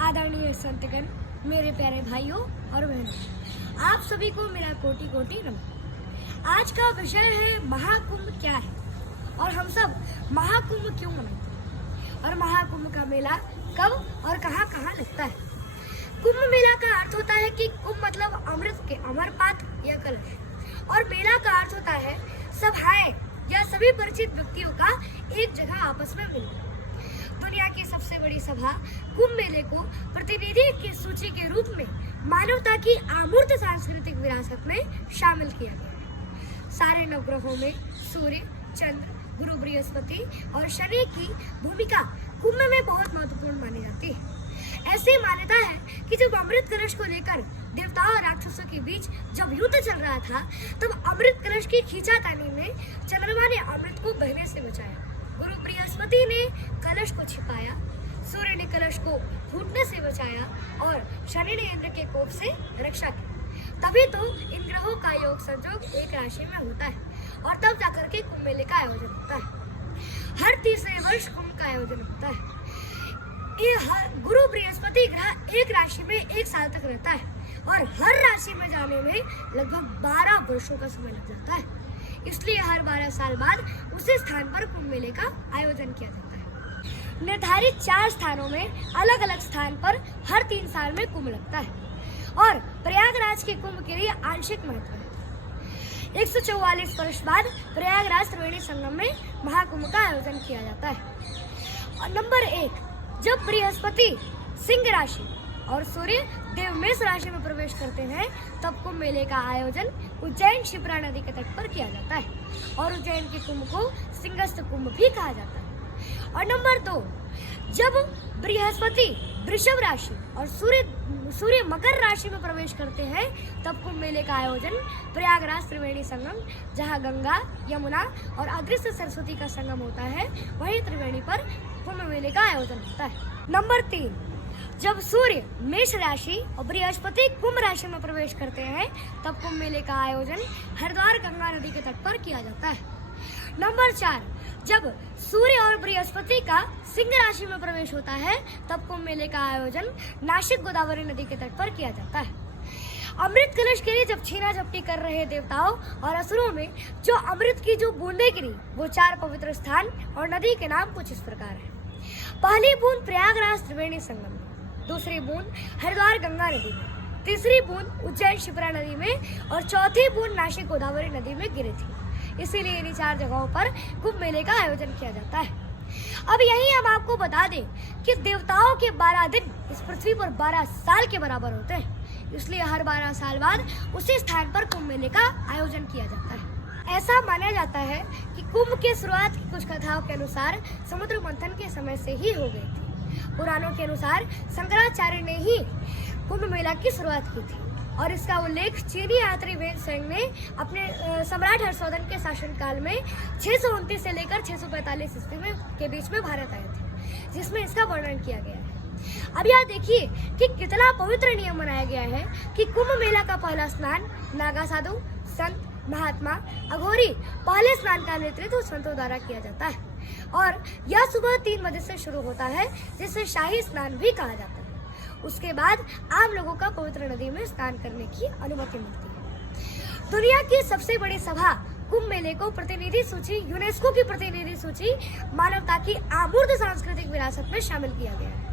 आदरणीय संतगण, मेरे प्यारे भाइयों और बहनों, आप सभी को मेरा कोटि कोटि नमन। आज का विषय है महाकुंभ क्या है और हम सब महाकुंभ क्यों मनाते और महाकुंभ का मेला कब और कहाँ कहाँ लगता है। कुंभ मेला का अर्थ होता है कि कुंभ मतलब अमृत के अमर पात्र या कलश, और मेला का अर्थ होता है सभाएं या सभी परिचित व्यक्तियों का एक जगह आपस में मिलना। दुनिया की सबसे बड़ी सभा कुंभ मेले को प्रतिनिधि की सूची के रूप में मानवता की अमूर्त सांस्कृतिक विरासत में शामिल किया गया। सारे नवग्रहों में सूर्य, चंद्र, गुरु बृहस्पति और शनि की भूमिका कुंभ में बहुत महत्वपूर्ण मानी जाती है। ऐसी मान्यता है कि जब अमृत कलश को लेकर देवताओं और राक्षसों के बीच जब युद्ध चल रहा था, तब अमृत कलश की खींचातानी में चंद्रमा ने अमृत को बहने से बचाया, गुरु बृहस्पति ने कलश को छिपाया, सूर्य ने कलश को फूटने से बचाया और शनि ने इंद्र के कोप से रक्षा की। तभी तो इन ग्रहों का योग संयोग एक राशि में होता है और तब जाकर के कुंभ मेले का आयोजन होता है। हर तीसरे वर्ष कुंभ का आयोजन होता है। गुरु बृहस्पति ग्रह एक राशि में एक साल तक रहता है और हर राशि में जाने में लगभग 12 वर्षों का समय लग जाता है। इसलिए हर 12 साल बाद उसी स्थान पर कुंभ मेले का आयोजन किया जाता है। निर्धारित 4 स्थानों में अलग अलग स्थान पर हर 3 साल में कुंभ लगता है और प्रयागराज के कुंभ के लिए आंशिक महत्व है। 144 वर्ष बाद प्रयागराज त्रिवेणी संगम में महाकुंभ का आयोजन किया जाता है। और नंबर 1, जब बृहस्पति सिंह राशि और सूर्य देवमेष राशि में प्रवेश करते हैं, तब कुंभ मेले का आयोजन उज्जैन शिप्रा नदी के तट पर किया जाता है और उज्जैन के कुंभ को सिंहस्थ कुंभ भी कहा जाता है। और नंबर 2, जब बृहस्पति वृषभ राशि और सूर्य मकर राशि में प्रवेश करते हैं, तब कुंभ मेले का आयोजन प्रयागराज त्रिवेणी संगम, जहां गंगा, यमुना और अदृश्य सरस्वती का संगम होता है, वहीं त्रिवेणी पर कुंभ मेले का आयोजन होता है। नंबर 3, जब सूर्य मेष राशि और बृहस्पति कुंभ राशि में प्रवेश करते हैं, तब कुंभ मेले का आयोजन हरिद्वार गंगा नदी के तट पर किया जाता है। नंबर 4, जब सूर्य और बृहस्पति का सिंह राशि में प्रवेश होता है, तब कुंभ मेले का आयोजन नासिक गोदावरी नदी के तट पर किया जाता है। अमृत कलश के लिए जब छीना झपटी कर रहे देवताओं और असुरों में जो अमृत की जो बूंदें गिरी, वो 4 पवित्र स्थान और नदी के नाम कुछ इस प्रकार है। पहली बूंद प्रयागराज त्रिवेणी संगम में, दूसरी बूंद हरिद्वार गंगा नदी में, तीसरी बूंद उज्जैन शिप्रा नदी में और चौथी बूंद नासिक गोदावरी नदी में गिरी थी। इसीलिए इन्हीं 4 जगहों पर कुंभ मेले का आयोजन किया जाता है। अब यही हम आपको बता दें कि देवताओं के 12 दिन इस पृथ्वी पर 12 साल के बराबर होते हैं। इसलिए हर 12 साल बाद उसी स्थान पर कुंभ मेले का आयोजन किया जाता है। ऐसा माना जाता है कि कुंभ की शुरुआत की कुछ कथाओं के अनुसार समुद्र मंथन के समय से ही हो गई थी। पुराणों के अनुसार शंकराचार्य ने ही कुंभ मेला की शुरुआत की थी और इसका उल्लेख चीनी यात्री वेनसेंग ने अपने सम्राट हर्षवर्धन के शासनकाल में 629 से लेकर 645 ईस्वी में के बीच में भारत आए थे, जिसमें इसका वर्णन किया गया है। अब यह देखिए कि कितना पवित्र नियम बनाया गया है कि कुंभ मेला का पहला स्नान नागा साधु, संत, महात्मा, अघोरी पहले स्नान का नेतृत्व संतों द्वारा किया जाता है और यह सुबह 3 बजे से शुरू होता है, जिसे शाही स्नान भी कहा जाता है। उसके बाद आम लोगों का पवित्र नदी में स्नान करने की अनुमति मिलती है। दुनिया की सबसे बड़ी सभा कुंभ मेले को प्रतिनिधि सूची, यूनेस्को की प्रतिनिधि सूची मानवता की अमूर्त सांस्कृतिक विरासत में शामिल किया गया है।